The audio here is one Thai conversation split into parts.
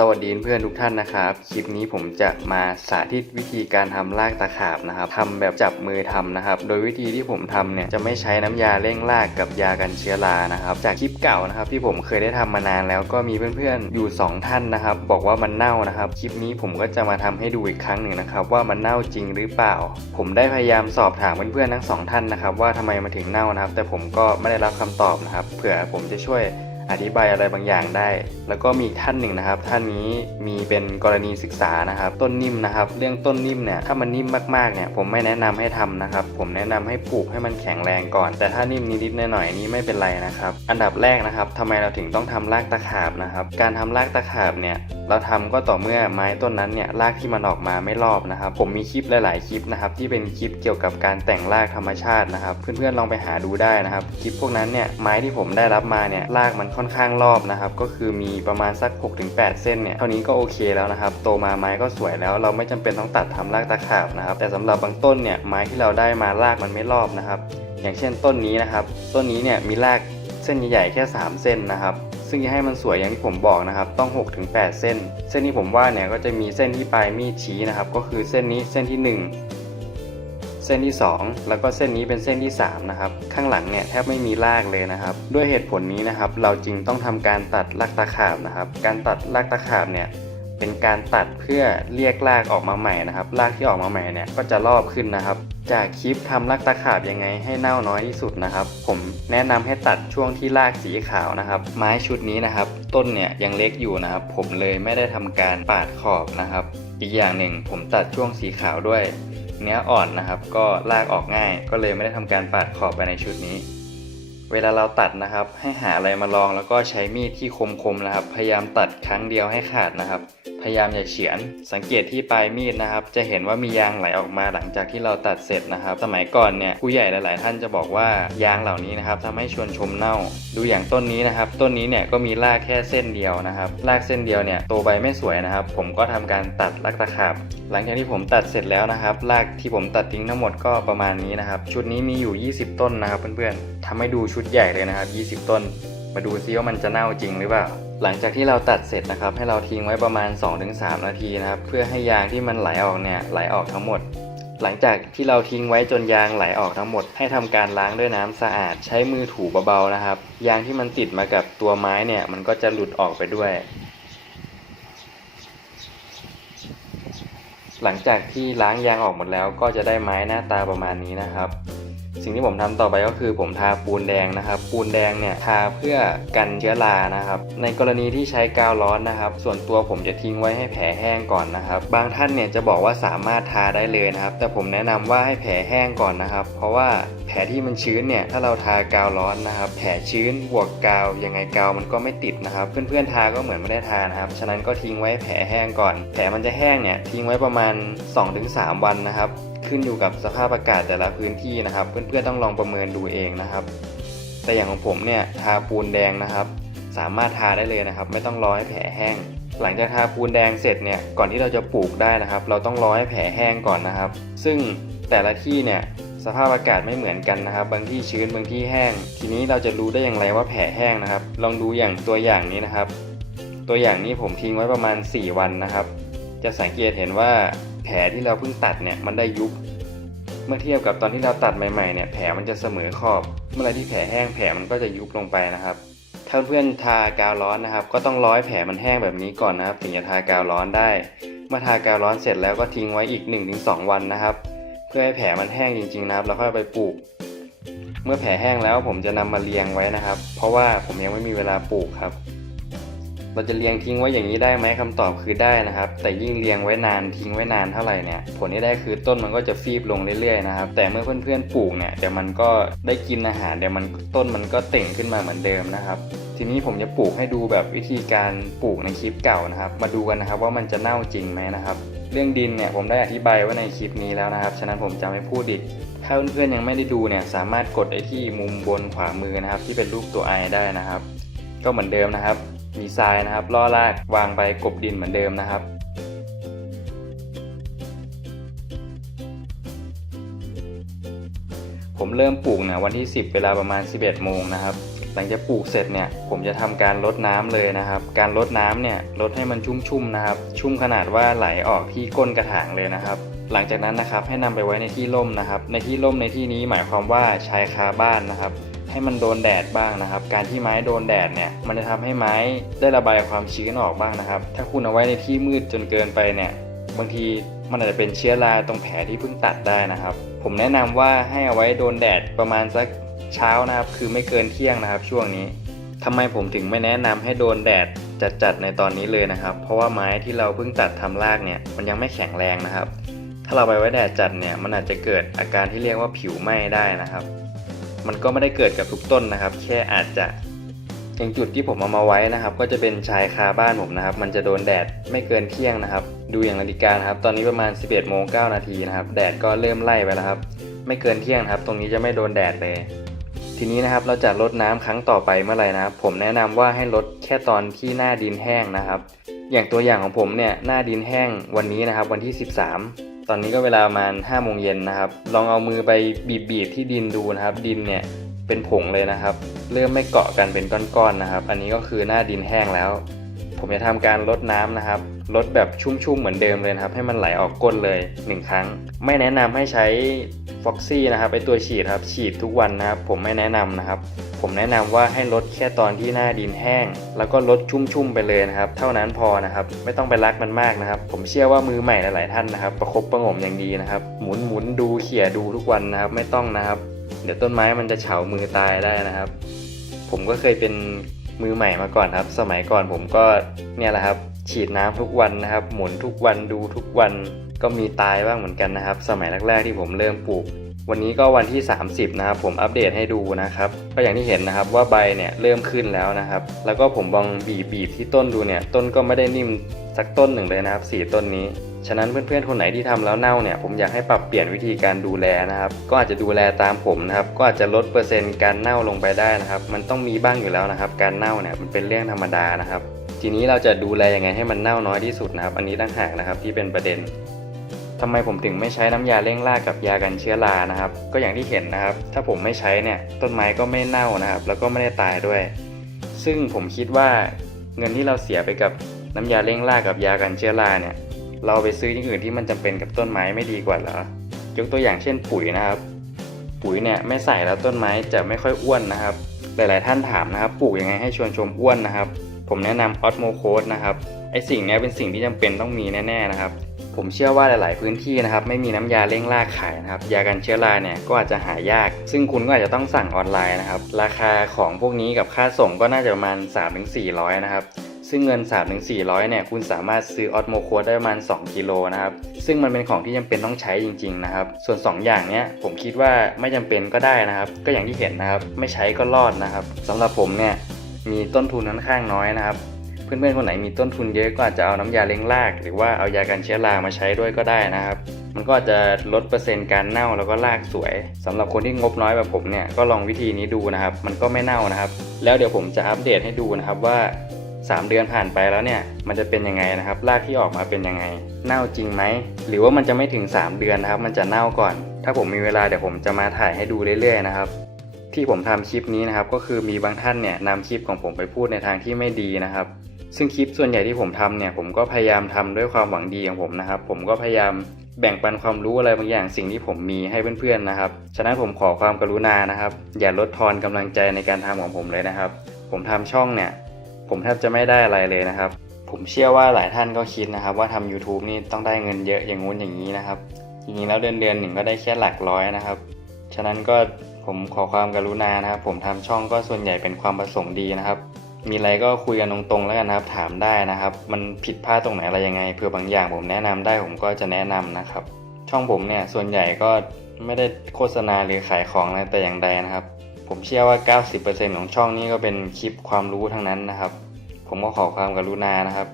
สวัสดีเพื่อนทุกท่านนะครับ คลิปนี้ผมจะมาสาธิตวิธีการทำรากตะขาบนะครับทำแบบจับมือทำนะครับ โดยวิธีที่ผมทำเนี่ยจะไม่ใช้น้ำยาเร่งรากกับยากันเชื้อรานะครับ จากคลิปเก่านะครับ ที่ผมเคยได้ทำมานานแล้วก็มีเพื่อนๆอยู่ 2 ท่านนะครับ บอกว่ามันเน่านะครับ คลิปนี้ผมก็จะมาทำให้ดูอีกครั้งหนึ่งนะครับ ว่ามันเน่าจริงหรือเปล่า ผมได้พยายามสอบถามเพื่อนๆทั้งสองท่านนะครับว่าทำไมมันถึงเน่านะครับ แต่ผมก็ไม่ได้รับคำตอบนะครับ เผื่อผมจะช่วย อธิบายอะไรบางอย่างได้ แล้วก็มีท่านหนึ่งนะครับ ท่านนี้มีเป็นกรณีศึกษานะครับ ต้นนิ่มนะครับ เรื่องต้นนิ่มเนี่ยถ้ามันนิ่มมากๆเนี่ยผมไม่แนะนำให้ทำนะครับ ผมแนะนำให้ปลูกให้มันแข็งแรงก่อน แต่ถ้านิ่มนิดๆหน่อยๆนี้ไม่เป็นไรนะครับ อันดับแรกนะครับทำไมเราถึงต้องทำรากตะขาบนะครับ การทำรากตะขาบเนี่ยเราทำก็ต่อเมื่อไม้ต้นนั้นเนี่ยรากที่มันออกมาไม่รอบนะครับ ผมมีคลิปหลายๆคลิปนะครับที่เป็นคลิปเกี่ยวกับการแต่งรากธรรมชาตินะครับ เพื่อนๆลองไปหาดูได้นะครับคลิปพวกนั้นเนี่ยไม้ที่ผมได้รับมาเนี่ยรากมันค่อนข้างรอบนะครับ ก็คือมีประมาณสัก 6-8 เส้นเนี่ย เท่านี้ก็โอเคแล้วนะครับ โตมาไม้ก็สวยแล้ว เราไม่จำเป็นต้องตัดทำรากตะขาบนะครับ แต่สำหรับบางต้นเนี่ยไม้ที่เราได้มารากมันไม่รอบนะครับ อย่างเช่นต้นนี้นะครับ ต้นนี้เนี่ยมีรากเส้นใหญ่ๆแค่ 3 เส้นนะครับซึ่งจะให้มันสวยอย่างที่ผมบอกนะครับต้อง 6-8 เส้น เส้นที่ผมว่าเนี่ยก็จะมีเส้นที่ปลายมีดชี้นะครับก็คือเส้นนี้เส้นที่ 1 เส้นที่ 2 แล้วก็เส้นนี้เป็นเส้นที่ 3 นะครับ ข้างหลังเนี่ยแทบไม่มีรากเลยนะครับ ด้วยเหตุผลนี้นะครับ เราจึงต้องทำการตัดรากตะขาบนะครับ การตัดรากตะขาบเนี่ยเป็นการตัดเพื่อเรียกรากออกมาใหม่นะครับรากที่ออกมาใหม่เนี่ยก็จะรอบขึ้นนะครับ จากคลิปทำรากตะขาบยังไงให้เน่าน้อยที่สุดนะครับ ผมแนะนำให้ตัดช่วงที่รากสีขาวนะครับ ไม้ชุดนี้นะครับ ต้นเนี่ยยังเล็กอยู่นะครับ ผมเลยไม่ได้ทำการปาดขอบนะครับ อีกอย่างหนึ่งผมตัดช่วงสีขาวด้วย เนื้ออ่อนนะครับ ก็ลากออกง่าย ก็เลยไม่ได้ทำการปาดขอบไปในชุดนี้ เวลาเราตัดนะครับ ให้หาอะไรมาลองแล้วก็ใช้มีดที่คมๆนะครับ พยายามตัดครั้งเดียวให้ขาดนะครับ ยายามอย่าเฉือน สังเกตที่ปลายมีดนะครับ จะเห็นว่ามียางไหลออกมาหลังจากที่เราตัดเสร็จนะครับ สมัยก่อนเนี่ยผู้ใหญ่หลาย ๆ ท่านจะบอกว่ายางเหล่านี้นะครับทำให้ชวนชมเน่า ดูอย่างต้นนี้นะครับ ต้นนี้เนี่ยก็มีรากแค่เส้นเดียวนะครับ รากเส้นเดียวเนี่ยโตใบไม่สวยนะครับ ผมก็ทำการตัดรากตะขาบ หลังจากที่ผมตัดเสร็จแล้วนะครับ รากที่ผมตัดทิ้งทั้งหมดก็ประมาณนี้นะครับ ชุดนี้มีอยู่ 20 ต้นนะครับ เพื่อน ๆทำให้ดูชุดใหญ่เลยนะครับ 20 ต้น มาดูซิว่ามันจะเน่าจริงหรือเปล่า หลังจากที่เราตัดเสร็จนะครับ ให้เราทิ้งไว้ประมาณ 2-3 นาทีนะครับ เพื่อให้ยางที่มันไหลออกเนี่ยไหลออกทั้งหมด หลังจากที่เราทิ้งไว้จนยางไหลออกทั้งหมด ให้ทำการล้างด้วยน้ำสะอาด ใช้มือถูเบาๆนะครับ ยางที่มันติดมากับตัวไม้เนี่ยมันก็จะหลุดออกไปด้วย หลังจากที่ล้างยางออกหมดแล้วก็จะได้ไม้หน้าตาประมาณนี้นะครับ สิ่งที่ผมทำต่อไปก็คือผมทาปูนแดงนะครับ ปูนแดงเนี่ยทาเพื่อกันเชื้อรานะครับ ในกรณีที่ใช้กาวร้อนนะครับ ส่วนตัวผมจะทิ้งไว้ให้แผลแห้งก่อนนะครับ บางท่านเนี่ยจะบอกว่าสามารถทาได้เลยนะครับ แต่ผมแนะนำว่าให้แผลแห้งก่อนนะครับ เพราะว่าแผลที่มันชื้นเนี่ยถ้าเราทากาวร้อนนะครับ แผลชื้นบวกกาวยังไงกาวมันก็ไม่ติดนะครับ เพื่อนๆทาก็เหมือนไม่ได้ทานะครับ ฉะนั้นก็ทิ้งไว้แผลแห้งก่อน แผลมันจะแห้งเนี่ยทิ้งไว้ประมาณ 2-3 วันนะครับ ขึ้นอยู่กับสภาพอากาศแต่ละพื้นที่นะครับ เพื่อนๆต้องลองประเมินดูเองนะครับ แต่อย่างของผมเนี่ยทาปูนแดงนะครับ สามารถทาได้เลยนะครับ ไม่ต้องรอให้แผลแห้ง หลังจากทาปูนแดงเสร็จเนี่ยก่อนที่เราจะปลูกได้นะครับ เราต้องรอให้แผลแห้งก่อนนะครับ ซึ่งแต่ละที่เนี่ยสภาพอากาศไม่เหมือนกันนะครับ บางที่ชื้นบางที่แห้ง ทีนี้เราจะรู้ได้อย่างไรว่าแผลแห้งนะครับ ลองดูอย่างตัวอย่างนี้นะครับ ตัวอย่างนี้ผมทิ้งไว้ประมาณ 4 วันนะครับ จะสังเกตเห็นว่า แผลที่เราเพิ่งตัดเนี่ยมันได้ยุบ เมื่อเทียบกับตอนที่เราตัดใหม่ๆเนี่ยแผลมันจะเสมอขอบ เมื่อไรที่แผลแห้งแผลมันก็จะยุบลงไปนะครับถ้าเพื่อนทากาวร้อนนะครับ ก็ต้องร้อยแผลมันแห้งแบบนี้ก่อนนะครับ ถึงจะทากาวร้อนได้ เมื่อทากาวร้อนเสร็จแล้วก็ทิ้งไว้อีก 1-2 วันนะครับ เพื่อให้แผลมันแห้งจริงๆนะครับ แล้วค่อยไปปลูก เมื่อแผลแห้งแล้วผมจะนำมาเรียงไว้นะครับ เพราะว่าผมยังไม่มีเวลาปลูกครับ เราจะเรียงทิ้งไว้อย่างนี้ได้ไหมคำตอบคือได้นะครับ แต่ยิ่งเรียงไว้นานทิ้งไว้นานเท่าไหร่เนี่ยผลที่ได้คือต้นมันก็จะฟีบลงเรื่อยๆนะครับแต่เมื่อเพื่อนๆปลูกเนี่ยเดี๋ยวมันก็ได้กินอาหารเดี๋ยวมันต้นมันก็เต่งขึ้นมาเหมือนเดิมนะครับทีนี้ผมจะปลูกให้ดูแบบวิธีการปลูกในคลิปเก่านะครับ มาดูกันนะครับว่ามันจะเน่าจริงไหมนะครับเรื่องดินเนี่ยผมได้อธิบายไว้ในคลิปนี้แล้วนะครับ ฉะนั้นผมจะไม่พูดอีกถ้าเพื่อนๆยังไม่ได้ดูเนี่ยสามารถกดไอ้ที่มุมบนขวามือนะครับ ที่เป็นรูปตัวไอได้นะครับ ก็เหมือนเดิมนะครับ มีทรายนะครับล่อรากวางไปกบดินเหมือนเดิมนะครับผมเริ่มปลูกเนี่ยวันที่ 10 เวลาประมาณ 11 โมงนะครับ หลังจากปลูกเสร็จเนี่ยผมจะทำการลดน้ำเลยนะครับ การลดน้ำเนี่ยลดให้มันชุ่มๆนะครับ ชุ่มขนาดว่าไหลออกที่ก้นกระถางเลยนะครับ หลังจากนั้นนะครับให้นำไปไว้ในที่ร่มนะครับ ในที่ร่มในที่นี้หมายความว่าชายคาบ้านนะครับ ให้มันโดนแดดบ้างนะครับ การที่ไม้โดนแดดเนี่ยมันจะทำให้ไม้ได้ระบายความชื้นออกบ้างนะครับ ถ้าคุณเอาไว้ในที่มืดจนเกินไปเนี่ยบางทีมันอาจจะเป็นเชื้อราตรงแผลที่เพิ่งตัดได้นะครับ ผมแนะนำว่าให้เอาไว้โดนแดดประมาณสักเช้านะครับ คือไม่เกินเที่ยงนะครับ ช่วงนี้ทำไมผมถึงไม่แนะนำให้โดนแดดจัดๆในตอนนี้เลยนะครับ เพราะว่าไม้ที่เราเพิ่งตัดทำรากเนี่ยมันยังไม่แข็งแรงนะครับ ถ้าเราไปไว้แดดจัดเนี่ยมันอาจจะเกิดอาการที่เรียกว่าผิวไหม้ได้นะครับ มันก็ไม่ได้เกิดกับทุกต้นนะครับ แค่อาจจะอย่างจุดที่ผมเอามาไว้นะครับ ก็จะเป็นชายคาบ้านผมนะครับ มันจะโดนแดดไม่เกินเที่ยงนะครับ ดูอย่างนาฬิกานะครับ ตอนนี้ประมาณ 11โมง9นาทีนะครับ แดดก็เริ่มไล่ไปแล้วครับ ไม่เกินเที่ยงครับ ตรงนี้จะไม่โดนแดดเลย ทีนี้นะครับ เราจะลดน้ำครั้งต่อไปเมื่อไหร่นะครับ ผมแนะนำว่าให้ลดแค่ตอนที่หน้าดินแห้งนะครับ อย่างตัวอย่างของผมเนี่ย หน้าดินแห้งวันนี้นะครับ วันที่ 13 ตอนนี้ก็เวลาประมาณ5โมงเย็นนะครับ ลองเอามือไปบีบๆที่ดินดูนะครับ ดินเนี่ยเป็นผงเลยนะครับ เริ่มไม่เกาะกันเป็นก้อนๆนะครับ อันนี้ก็คือหน้าดินแห้งแล้ว ผมจะทำการลดน้ำนะครับลดแบบชุ่มๆเหมือนเดิมเลยนะครับ ให้มันไหลออกก้นเลย 1 ครั้ง ไม่แนะนำให้ใช้ ฟ็อกซี่นะครับไอตัวฉีดครับฉีดทุกวันนะครับผมไม่แนะนำนะครับ ผมแนะนำว่าให้ลดแค่ตอนที่หน้าดินแห้ง แล้วก็ลดชุ่มๆไปเลยนะครับ เท่านั้นพอนะครับ ไม่ต้องไปรักมันมากนะครับ ผมเชื่อว่ามือใหม่หลายๆท่านนะครับ ประคบประหงมอย่างดีนะครับ หมุนหมุนดูเขี่ยดูทุกวันนะครับ ไม่ต้องนะครับ เดี๋ยวต้นไม้มันจะเฉามือตายได้นะครับ ผมก็เคยเป็นมือใหม่มาก่อนครับ สมัยก่อนผมก็เนี่ยแหละครับ ฉีดน้ำทุกวันนะครับ หมุนทุกวันดูทุกวัน ก็มีตายบ้างเหมือนกันนะครับ สมัยแรกๆที่ผมเริ่มปลูก วันนี้ก็วันที่ 30 นะครับ ผมอัปเดตให้ดูนะครับ ก็อย่างที่เห็นนะครับว่าใบเนี่ยเริ่มขึ้นแล้วนะครับ แล้วก็ผมลองบีบบีบที่ต้นดูเนี่ย ต้นก็ไม่ได้นิ่มสักต้นหนึ่งเลยนะครับสี่ต้นนี้ฉะนั้นเพื่อนๆ คนไหนที่ทำแล้วเน่าเนี่ยผมอยากให้ปรับเปลี่ยนวิธีการดูแลนะครับ ก็อาจจะดูแลตามผมนะครับ ก็อาจจะลดเปอร์เซ็นต์การเน่าลงไปได้นะครับ มันต้องมีบ้างอยู่แล้วนะครับ การเน่าเนี่ยมันเป็นเรื่องธรรมดานะครับ ทีนี้เราจะดูแลยังไงให้มันเน่าน้อยที่สุดนะครับ อันนี้ตั้งหากนะครับที่เป็นประเด็น ทำไมผมถึงไม่ใช้น้ำยาเร่งรากกับยากันเชื้อรานะครับ ก็อย่างที่เห็นนะครับ ถ้าผมไม่ใช้เนี่ยต้นไม้ก็ไม่เน่านะครับ แล้วก็ไม่ได้ตายด้วย ซึ่งผมคิดว่าเงินที่เราเสียไปกับน้ำยาเร่งรากกับยากันเชื้อราเนี่ย เราไปซื้ออย่างอื่นที่มันจำเป็นกับต้นไม้ไม่ดีกว่าเหรอยกตัวอย่างเช่นปุ๋ยนะครับ ปุ๋ยเนี่ยไม่ใส่แล้วต้นไม้จะไม่ค่อยอ้วนนะครับ หลาย ๆ ท่านถามนะครับปลูกยังไงให้ชวนชมอ้วนนะครับ ผมแนะนำออสโมโคสนะครับไอสิ่งนี้เป็นสิ่งที่จำเป็นต้องมีแน่ ๆ นะครับ ผมเชื่อว่าหลาย ๆ พื้นที่นะครับไม่มีน้ำยาเร่งรากขายนะครับยากันเชื้อราเนี่ยก็อาจจะหายาก ซึ่งคุณก็อาจจะต้องสั่งออนไลน์นะครับราคาของพวกนี้กับค่าส่งก็น่าจะประมาณ 3-400 นะครับซึ่งเงิน 3-400 เนี่ยคุณสามารถซื้อออสโมโคได้ประมาณ 2 กิโลนะครับ ซึ่งมันเป็นของที่จำเป็นต้องใช้จริง ๆ นะครับ ส่วน 2 อย่างเนี้ยผมคิดว่าไม่จำเป็นก็ได้นะครับ ก็อย่างที่เห็นนะครับ ไม่ใช้ก็รอดนะครับสำหรับผมเนี่ยมีต้นทุนค่อนข้างน้อยนะครับ เพื่อนๆคนไหนมีต้นทุนเยอะก็อาจจะเอาน้ำยาเล้งราก หรือว่าเอายากันเชื้อรามาใช้ด้วยก็ได้นะครับมันก็จะลดเปอร์เซ็นต์การเน่าแล้วก็รากสวยสำหรับคนที่งบน้อยแบบผมเนี่ยก็ลองวิธีนี้ดูนะครับ มันก็ไม่เน่านะครับ แล้วเดี๋ยวผมจะอัปเดตให้ดูนะครับว่า 3 เดือนผ่านไปแล้วเนี่ย มันจะเป็นยังไงนะครับรากที่ออกมาเป็นยังไง เน่าจริงไหมหรือว่ามันจะไม่ถึง 3 เดือนนะครับ มันจะเน่าก่อน ถ้าผมมีเวลาเดี๋ยวผมจะมาถ่ายให้ดูเรื่อยๆนะครับที่ผมทำคลิปนี้นะครับก็คือมีบางท่านเนี่ยนำคลิปของผมไปพูดในทางที่ไม่ดีนะครับ ซึ่งคลิปส่วนใหญ่ที่ผมทำเนี่ยผมก็พยายามทำด้วยความหวังดีของผมนะครับ ผมก็พยายามแบ่งปันความรู้อะไรบางอย่างสิ่งที่ผมมีให้เพื่อนๆนะครับ ฉะนั้นผมขอความกรุณานะครับ อย่าลดทอนกำลังใจในการทำของผมเลยนะครับ ผมทำช่องเนี่ย ผมแทบจะไม่ได้อะไรเลยนะครับ ผมเชื่อว่าหลายท่านก็คิดนะครับ ว่าทำ YouTube นี่ต้องได้เงินเยอะอย่างงู้นอย่างนี้นะครับจริงๆแล้วเดือนเดือนหนึ่งก็ได้แค่หลักร้อยนะครับ ฉะนั้นก็ผมขอความกรุณานะครับ ผมทำช่องก็ส่วนใหญ่เป็นความประสงค์ดีนะครับ มีอะไรก็คุยกันตรงๆแล้วกันนะครับ ถามได้นะครับ มันผิดพลาดตรงไหนอะไรยังไงเผื่อบางอย่างผมแนะนำได้ผมก็จะแนะนำนะครับ ช่องผมเนี่ยส่วนใหญ่ก็ไม่ได้โฆษณาหรือขายของอะไรแต่อย่างใดนะครับ ผมเชื่อว่า 90%ของช่องนี้ก็เป็นคลิปความรู้ทั้งนั้นนะครับ ผมก็ขอความกรุณานะครับ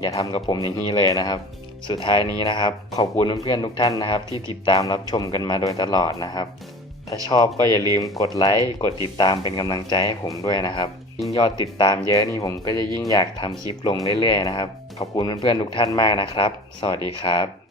อย่าทำกับผมอย่างนี้เลยนะครับ สุดท้ายนี้นะครับ ขอบคุณเพื่อนๆทุกท่านนะครับ ที่ติดตามรับชมกันมาโดยตลอดนะครับ ถ้าชอบก็อย่าลืมกดไลค์กดติดตามเป็นกำลังใจให้ผมด้วยนะครับ ยิ่งยอดติดตามเยอะนี่ผมก็จะยิ่งอยากทำคลิปลงเรื่อยๆนะครับ ขอบคุณเพื่อนๆทุกท่านมากนะครับ สวัสดีครับ